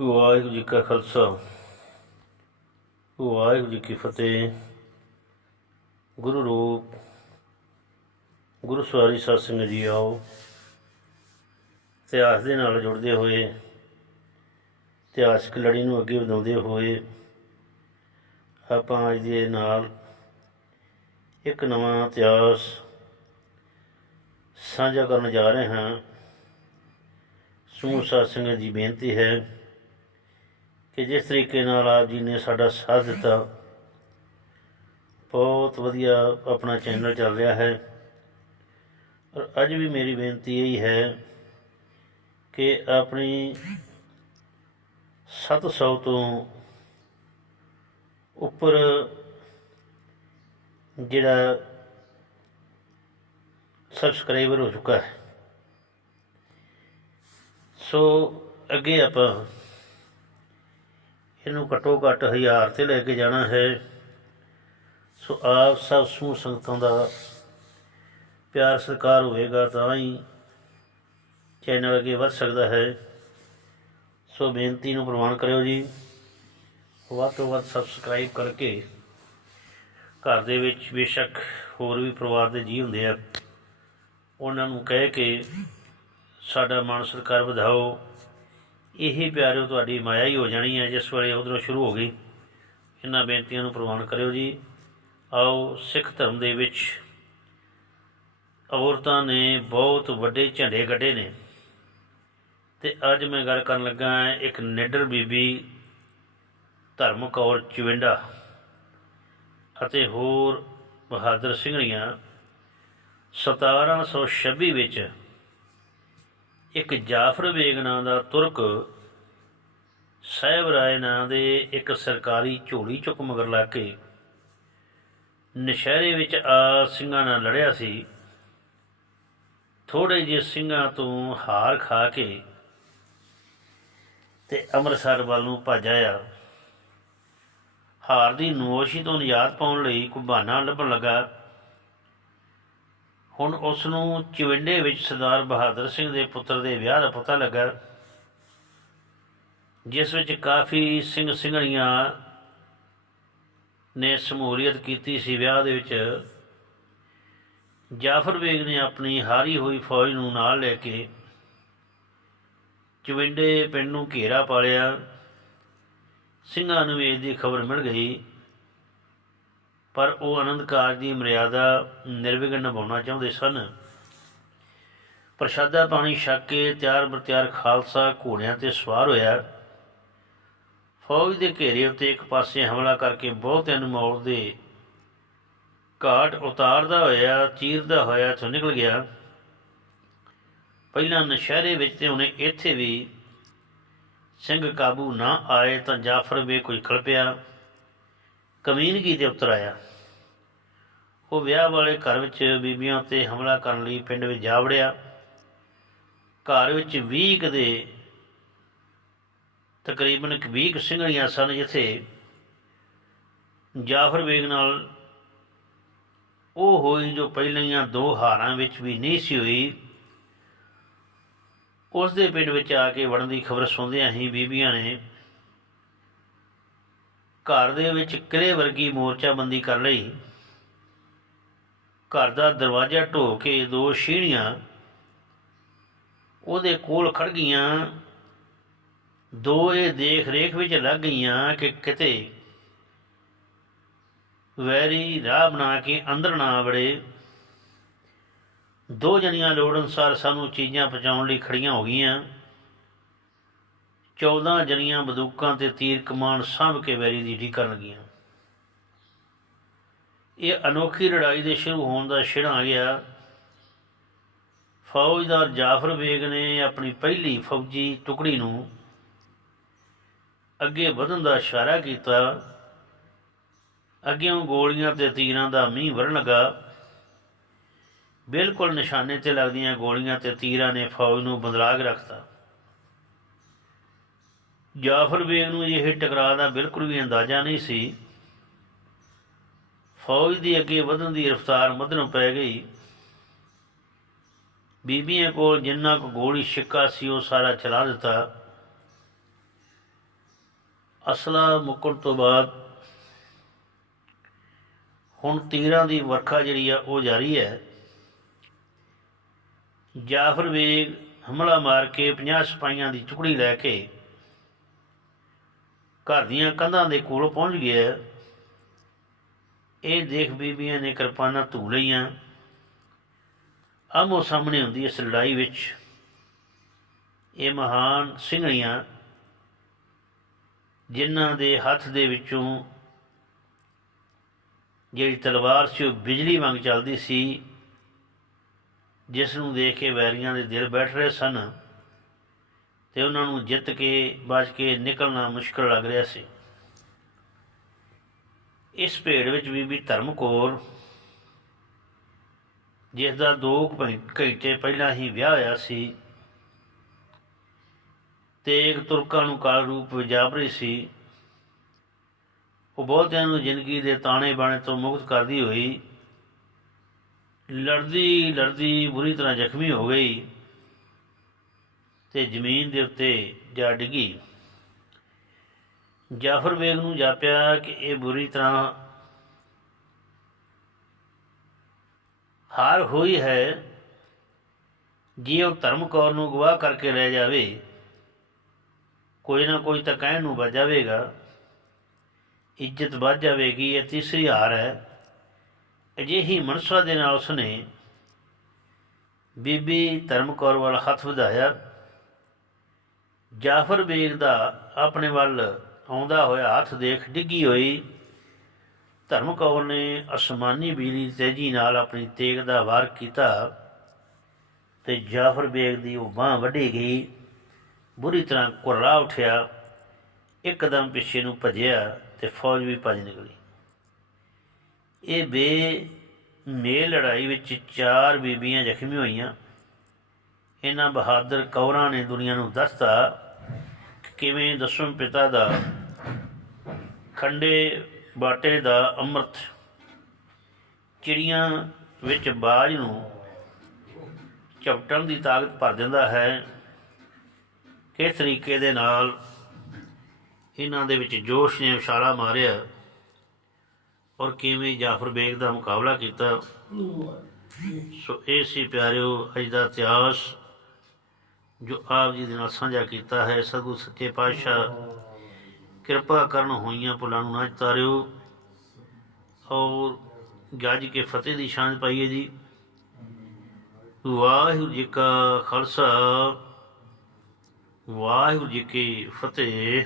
ਵਾਹਿਗੁਰੂ ਜੀ ਕਾ ਖਾਲਸਾ। ਵਾਹਿਗੁਰੂ ਜੀ ਕੀ ਫਤਿਹ। ਗੁਰੂ ਰੂਪ ਗੁਰੂ ਸਵਾਰੀ ਸਾਧ ਸੰਗਤ ਜੀ, ਆਓ। ਇਤਿਹਾਸ ਦੇ ਨਾਲ ਜੁੜਦੇ ਹੋਏ, ਇਤਿਹਾਸਕ ਲੜੀ ਨੂੰ ਅੱਗੇ ਵਧਾਉਂਦੇ ਹੋਏ, ਆਪਾਂ ਅੱਜ ਦੇ ਨਾਲ ਇੱਕ ਨਵਾਂ ਇਤਿਹਾਸ ਸਾਂਝਾ ਕਰਨ ਜਾ ਰਹੇ ਹਾਂ। ਸਮੂਹ ਸਾਧ ਸੰਗਤ ਦੀ ਬੇਨਤੀ ਹੈ ਕਿ ਜਿਸ ਤਰੀਕੇ ਨਾਲ ਆਪ ਜੀ ਨੇ ਸਾਡਾ ਸਾਥ ਦਿੱਤਾ, ਬਹੁਤ ਵਧੀਆ ਆਪਣਾ ਚੈਨਲ ਚੱਲ ਰਿਹਾ ਹੈ। ਔਰ ਅੱਜ ਵੀ ਮੇਰੀ ਬੇਨਤੀ ਇਹੀ ਹੈ ਕਿ ਆਪਣੀ 700 ਤੋਂ ਉੱਪਰ ਜਿਹੜਾ ਸਬਸਕ੍ਰਾਈਬਰ ਹੋ ਚੁੱਕਾ ਹੈ। ਸੋ ਅੱਗੇ ਆਪਾਂ ਇਹਨੂੰ ਘੱਟੋ ਘੱਟ ਹਜ਼ਾਰ ਤੇ ਲੈ ਕੇ ਜਾਣਾ ਹੈ। ਸੋ ਆਪ ਸਭ ਸਮੂਹ ਸੰਗਤਾਂ ਦਾ ਪਿਆਰ ਸਤਿਕਾਰ ਹੋਵੇਗਾ ਤਾਂ ਹੀ ਚੈਨਲ ਅੱਗੇ ਵਧ ਸਕਦਾ ਹੈ। ਸੋ ਬੇਨਤੀ ਨੂੰ ਪ੍ਰਵਾਨ ਕਰਿਓ ਜੀ। ਵੱਧ ਤੋਂ ਵੱਧ ਸਬਸਕ੍ਰਾਈਬ ਕਰਕੇ ਘਰ ਦੇ ਵਿੱਚ ਬੇਸ਼ੱਕ ਹੋਰ ਵੀ ਪਰਿਵਾਰ ਦੇ ਜੀ ਹੁੰਦੇ ਆ, ਉਹਨਾਂ ਨੂੰ ਕਹਿ ਕੇ ਸਾਡਾ ਮਾਣ ਸਤਿਕਾਰ ਵਧਾਓ। ਇਹ ਪਿਆਰਿਓ ਤੁਹਾਡੀ ਮਾਇਆ ਹੀ ਹੋ ਜਾਣੀ ਹੈ, ਜਿਸ ਵੇਲੇ ਉਧਰੋਂ ਸ਼ੁਰੂ ਹੋ ਗਈ। ਇਹਨਾਂ ਬੇਨਤੀਆਂ ਨੂੰ ਪ੍ਰਵਾਨ ਕਰਿਓ ਜੀ। ਆਓ, ਸਿੱਖ ਧਰਮ ਦੇ ਵਿੱਚ ਔਰਤਾਂ ਨੇ ਬਹੁਤ ਵੱਡੇ ਝੰਡੇ ਕੱਢੇ ਨੇ। ਤੇ ਅੱਜ ਮੈਂ ਗੱਲ ਕਰਨ ਲੱਗਾ ਇੱਕ ਨਿੱਡਰ ਬੀਬੀ ਧਰਮ ਕੌਰ ਚਵਿੰਡਾ ਅਤੇ ਹੋਰ ਬਹਾਦਰ ਸਿੰਘਣੀਆਂ। 1726 ਵਿੱਚ ਇੱਕ ਜਾਫਰ ਬੇਗ ਨਾਂ ਦਾ ਤੁਰਕ ਸਾਹਿਬ ਰਾਏ ਨਾਂ ਦੇ ਇੱਕ ਸਰਕਾਰੀ ਝੋਲੀ ਚੁੱਕ ਮਗਰ ਲਾ ਕੇ ਨਸ਼ਹਿਰੇ ਵਿੱਚ ਆ ਸਿੰਘਾਂ ਨਾਲ ਲੜਿਆ ਸੀ। ਥੋੜੇ ਜਿਹੇ ਸਿੰਘਾਂ ਤੋਂ ਹਾਰ ਖਾ ਕੇ ਤੇ ਅੰਮ੍ਰਿਤਸਰ ਵੱਲ ਨੂੰ ਭੱਜ ਆਇਆ। ਹਾਰ ਦੀ ਨੋਸ਼ੀ ਤੋਂ ਨਿਜਾਤ ਪਾਉਣ ਲਈ ਕੋਈ ਬਹਾਨਾ ਲੱਭਣ ਲੱਗਾ। ਹੁਣ ਉਸ ਨੂੰ ਚਵਿੰਡੇ ਵਿੱਚ ਸਰਦਾਰ ਬਹਾਦਰ ਸਿੰਘ ਦੇ ਪੁੱਤਰ ਦੇ ਵਿਆਹ ਦਾ ਪਤਾ ਲੱਗਾ, ਜਿਸ ਵਿੱਚ ਕਾਫੀ ਸਿੰਘ ਸਿੰਘਣੀਆਂ ਨੇ ਸਮੂਲੀਅਤ ਕੀਤੀ ਸੀ। ਵਿਆਹ ਦੇ ਵਿੱਚ ਜਾਫਰ ਬੇਗ ਨੇ ਆਪਣੀ ਹਾਰੀ ਹੋਈ ਫੌਜ ਨੂੰ ਨਾਲ ਲੈ ਕੇ ਚਵਿੰਡੇ ਪਿੰਡ ਨੂੰ ਘੇਰਾ ਪਾ ਲਿਆ ਸਿੰਘਾਂ ਨੂੰ ਇਸ ਦੀ ਖਬਰ ਮਿਲ ਗਈ। ਪਰ ਉਹ ਆਨੰਦ ਕਾਰਜ ਦੀ ਮਰਿਆਦਾ ਨਿਰਵਿਘਨ ਨਿਭਾਉਣਾ ਚਾਹੁੰਦੇ ਸਨ। ਪ੍ਰਸ਼ਾਦਾ ਪਾਣੀ ਛਕ ਕੇ ਤਿਆਰ ਬਰਤਿਆਰ ਖਾਲਸਾ ਘੋੜਿਆਂ ਤੇ ਸਵਾਰ ਹੋਇਆ। ਫੌਜ ਦੇ ਘੇਰੇ ਉੱਤੇ ਇੱਕ ਪਾਸੇ ਹਮਲਾ ਕਰਕੇ ਬਹੁਤਿਆਂ ਨੂੰ ਮੌਤ ਦੇ ਘਾਟ ਉਤਾਰਦਾ ਹੋਇਆ, ਚੀਰਦਾ ਹੋਇਆ ਇੱਥੋਂ ਨਿਕਲ ਗਿਆ। ਪਹਿਲਾਂ ਨਸ਼ਹਿਰੇ ਵਿੱਚ ਤੇ ਉਹਨੇ ਇੱਥੇ ਵੀ ਸਿੰਘ ਕਾਬੂ ਨਾ ਆਏ ਤਾਂ ਜਾਫਰ ਬੇ ਕੋਈ ਕਲਪਿਆ ਕਮੀਨਗੀ ਦੇ ਉੱਤਰ ਆਇਆ। ਉਹ ਵਿਆਹ ਵਾਲੇ ਘਰ ਵਿੱਚ ਬੀਬੀਆਂ ਉੱਤੇ ਹਮਲਾ ਕਰਨ ਲਈ ਪਿੰਡ ਵਿੱਚ ਜਾ ਵੜਿਆ। ਘਰ ਵਿੱਚ 20 ਦੇ ਤਕਰੀਬਨ 20 ਕੁ ਸਿੰਘਣੀਆਂ ਸਨ, ਜਿੱਥੇ ਜਾਫਰ ਬੇਗ ਨਾਲ ਉਹ ਹੋਈ ਜੋ ਪਹਿਲੀਆਂ ਦੋ ਹਾਰਾਂ ਵਿੱਚ ਵੀ ਨਹੀਂ ਸੀ ਹੋਈ। ਉਸ ਦੇ ਪਿੰਡ ਵਿੱਚ ਆ ਕੇ ਵੜਨ ਦੀ ਖਬਰ ਸੁਣਦਿਆਂ ਹੀ ਬੀਬੀਆਂ ਨੇ ਘਰ ਦੇ ਵਿੱਚ ਕਿਲੇ ਵਰਗੀ ਮੋਰਚਾਬੰਦੀ ਕਰ ਲਈ। ਘਰ ਦਾ ਦਰਵਾਜ਼ਾ ਢੋ ਕੇ ਦੋ ਸ਼ੀਣੀਆਂ ਉਹਦੇ ਕੋਲ ਖੜ ਗਈਆਂ। ਦੋ ਇਹ ਦੇਖ ਰੇਖ ਵਿੱਚ ਲੱਗ ਗਈਆਂ ਕਿ ਕਿਤੇ ਵੈਰੀ ਰਾਹ ਬਣਾ ਕੇ ਅੰਦਰ ਨਾ ਵੜੇ। ਦੋ ਜਣੀਆਂ ਲੋੜ ਅਨੁਸਾਰ ਸਾਨੂੰ ਚੀਜ਼ਾਂ ਪਹੁੰਚਾਉਣ ਲਈ ਖੜੀਆਂ ਹੋ ਗਈਆਂ। 14 ਜਣੀਆਂ ਬੰਦੂਕਾਂ ਤੇ ਤੀਰ ਕਮਾਨ ਸਾਂਭ ਕੇ ਵੈਰੀ ਦੀ ਢੀ ਕਰਨ ਲੱਗੀਆਂ। ਇਹ ਅਨੋਖੀ ਲੜਾਈ ਦੇ ਸ਼ੁਰੂ ਹੋਣ ਦਾ ਛਿੜਾ ਗਿਆ। ਫੌਜਦਾਰ ਜਾਫਰ ਬੇਗ ਨੇ ਆਪਣੀ ਪਹਿਲੀ ਫੌਜੀ ਟੁਕੜੀ ਨੂੰ ਅੱਗੇ ਵਧਣ ਦਾ ਇਸ਼ਾਰਾ ਕੀਤਾ। ਅੱਗੇੋਂ ਗੋਲੀਆਂ ਤੇ ਤੀਰਾਂ ਦਾ ਮੀਂਹ ਵਰਨ ਲੱਗਾ। ਬਿਲਕੁਲ ਨਿਸ਼ਾਨੇ ਤੇ ਲੱਗਦੀਆਂ ਗੋਲੀਆਂ ਤੇ ਤੀਰਾਂ ਨੇ ਫੌਜ ਨੂੰ ਬੰਦਲਾ ਕੇ ਰੱਖਤਾ। ਜਾਫਰ ਬੇਗ ਨੂੰ ਇਹ ਟਕਰਾਅ ਦਾ ਬਿਲਕੁਲ ਵੀ ਅੰਦਾਜ਼ਾ ਨਹੀਂ ਸੀ। ਫੌਜ ਦੀ ਅੱਗੇ ਵਧਣ ਦੀ ਰਫ਼ਤਾਰ ਮੱਧਰੋਂ ਪੈ ਗਈ। ਬੀਬੀਆਂ ਕੋਲ ਜਿੰਨਾ ਕੁ ਗੋਲੀ ਛਿੱਕਾ ਸੀ, ਉਹ ਸਾਰਾ ਚਲਾ ਦਿੱਤਾ। ਅਸਲਾ ਮੁੱਕਣ ਤੋਂ ਬਾਅਦ ਹੁਣ ਤੀਰਾਂ ਦੀ ਵਰਖਾ ਜਿਹੜੀ ਆ, ਉਹ ਜਾਰੀ ਹੈ। ਜਾਫਰ ਬੇਗ ਹਮਲਾ ਮਾਰ ਕੇ 50 ਸਿਪਾਹੀਆਂ ਦੀ ਟੁਕੜੀ ਲੈ ਕੇ ਘਰ ਦੀਆਂ ਕੰਧਾਂ ਦੇ ਕੋਲ ਪਹੁੰਚ ਗਿਆ। ਇਹ ਦੇਖ ਬੀਬੀਆਂ ਨੇ ਕਿਰਪਾਨਾਂ ਧੂ ਲਈਆਂ। ਆਮੋ ਸਾਹਮਣੇ ਹੁੰਦੀ ਇਸ ਲੜਾਈ ਵਿੱਚ। ਇਹ ਮਹਾਨ ਸਿੰਘਣੀਆਂ ਜਿਨ੍ਹਾਂ ਦੇ ਹੱਥ ਦੇ ਵਿੱਚੋਂ ਜਿਹੜੀ ਤਲਵਾਰ ਸੀ, ਉਹ ਬਿਜਲੀ ਵਾਂਗ ਚੱਲਦੀ ਸੀ, ਜਿਸ ਨੂੰ ਦੇਖ ਕੇ ਵੈਰੀਆਂ ਦੇ ਦਿਲ ਬੈਠ ਰਹੇ ਸਨ। ਤੇ ਉਹਨਾਂ ਨੂੰ ਜਿੱਤ ਕੇ ਬਚ ਕੇ ਨਿਕਲਣਾ ਮੁਸ਼ਕਲ ਲੱਗ ਰਿਹਾ ਸੀ। ਇਸ ਭੇੜ ਵਿੱਚ ਬੀਬੀ ਧਰਮਕੌਰ ਜਿਸ ਦਾ ਦੋ ਘੰਟੇ ਪਹਿਲਾਂ ਹੀ ਵਿਆਹ ਹੋਇਆ ਸੀ ਤੇ ਇੱਕ ਤੁਰਕਾਂ ਨੂੰ ਕਾਲ ਰੂਪ ਵਿੱਚ ਜਾਪ ਰਹੀ ਸੀ, ਉਹ ਬਹੁਤਿਆਂ ਨੂੰ ਜ਼ਿੰਦਗੀ ਦੇ ਤਾਣੇ ਬਾਣੇ ਤੋਂ ਮੁਕਤ ਕਰਦੀ ਹੋਈ ਲੜਦੀ ਲੜਦੀ ਬੁਰੀ ਤਰ੍ਹਾਂ ਜ਼ਖਮੀ ਹੋ ਗਈ। ਤੇ ਜ਼ਮੀਨ ਦੇ ਉੱਤੇ ਜਾ ਡਿੱਗੀ। ਜਾਫਰ ਬੇਗ ਨੂੰ ਜਾਪਿਆ ਕਿ ਇਹ ਬੁਰੀ ਤਰ੍ਹਾਂ ਹਾਰ ਹੋਈ ਹੈ। ਜੇ ਉਹ ਧਰਮ ਕੌਰ ਨੂੰ ਗਵਾਹ ਕਰਕੇ ਲੈ ਜਾਵੇ, ਕੋਈ ਨਾ ਕੋਈ ਤਾਂ ਕਹਿਣ ਨੂੰ ਬਚ ਜਾਵੇਗਾ। ਇੱਜ਼ਤ ਵੱਧ ਜਾਵੇਗੀ ਇਹ ਤੀਸਰੀ ਹਾਰ ਹੈ। ਅਜਿਹੀ ਮਨਸਾ ਦੇ ਨਾਲ ਉਸਨੇ ਬੀਬੀ ਧਰਮ ਕੌਰ ਵੱਲ ਹੱਥ ਵਧਾਇਆ। ਜਾਫਰ ਬੇਗ ਦਾ ਆਪਣੇ ਵੱਲ ਆਉਂਦਾ ਹੋਇਆ ਹੱਥ ਦੇਖ ਡਿੱਗੀ ਹੋਈ। ਧਰਮ ਕੌਰ ਨੇ ਅਸਮਾਨੀ ਬਿਜਲੀ ਤੇਜ਼ੀ ਨਾਲ ਆਪਣੀ ਤੇਗ ਦਾ ਵਾਰ ਕੀਤਾ ਤੇ ਜਾਫਰ ਬੇਗ ਦੀ ਉਹ ਬਾਹ ਵੱਢੀ ਗਈ। ਬੁਰੀ ਤਰ੍ਹਾਂ ਕੁਰਲਾ ਉੱਠਿਆ, ਇੱਕਦਮ ਪਿੱਛੇ ਨੂੰ ਭੱਜਿਆ ਤੇ ਫੌਜ ਵੀ ਭੱਜ ਨਿਕਲੀ। ਇਹ ਬੇ ਮੇਲ ਲੜਾਈ ਵਿੱਚ ਚਾਰ ਬੀਬੀਆਂ ਜ਼ਖਮੀ ਹੋਈਆਂ। ਇਹਨਾਂ ਬਹਾਦਰ ਕੌਰਾਂ ਨੇ ਦੁਨੀਆ ਨੂੰ ਦੱਸਤਾ ਕਿਵੇਂ ਦਸਵੇਂ ਪਿਤਾ ਦਾ ਖੰਡੇ ਬਾਟੇ ਦਾ ਅੰਮ੍ਰਿਤ ਚਿੜੀਆਂ ਵਿੱਚ ਬਾਜ ਨੂੰ ਝਪਟਣ ਦੀ ਤਾਕਤ ਭਰ ਦਿੰਦਾ ਹੈ, ਕਿਸ ਤਰੀਕੇ ਦੇ ਨਾਲ ਇਹਨਾਂ ਦੇ ਵਿੱਚ ਜੋਸ਼ ਨੇ ਉਛਾਲਾ ਮਾਰਿਆ ਔਰ ਕਿਵੇਂ ਜਾਫਰ ਬੇਗ ਦਾ ਮੁਕਾਬਲਾ ਕੀਤਾ। ਸੋ ਇਹ ਸੀ ਪਿਆਰਿਓ, ਅੱਜ ਦਾ ਇਤਿਹਾਸ। ਜੋ ਆਪ ਜੀ ਦੇ ਨਾਲ ਸਾਂਝਾ ਕੀਤਾ ਹੈ ਸਤਿਗੁਰ ਸੱਚੇ ਪਾਤਸ਼ਾਹ ਕਿਰਪਾ ਕਰਨ ਹੋਈਆਂ ਪੁਲਾਂ ਨੂੰ ਨਾ ਤਾਰਿਓ। ਔਰ ਗੱਜ ਕੇ ਫਤਿਹ ਦੀ ਸ਼ਾਨ ਪਾਈਏ ਜੀ। ਵਾਹਿਗੁਰੂ ਜੀ ਕਾ ਖਾਲਸਾ, ਵਾਹਿਗੁਰੂ ਜੀ ਕੀ ਫਤਿਹ।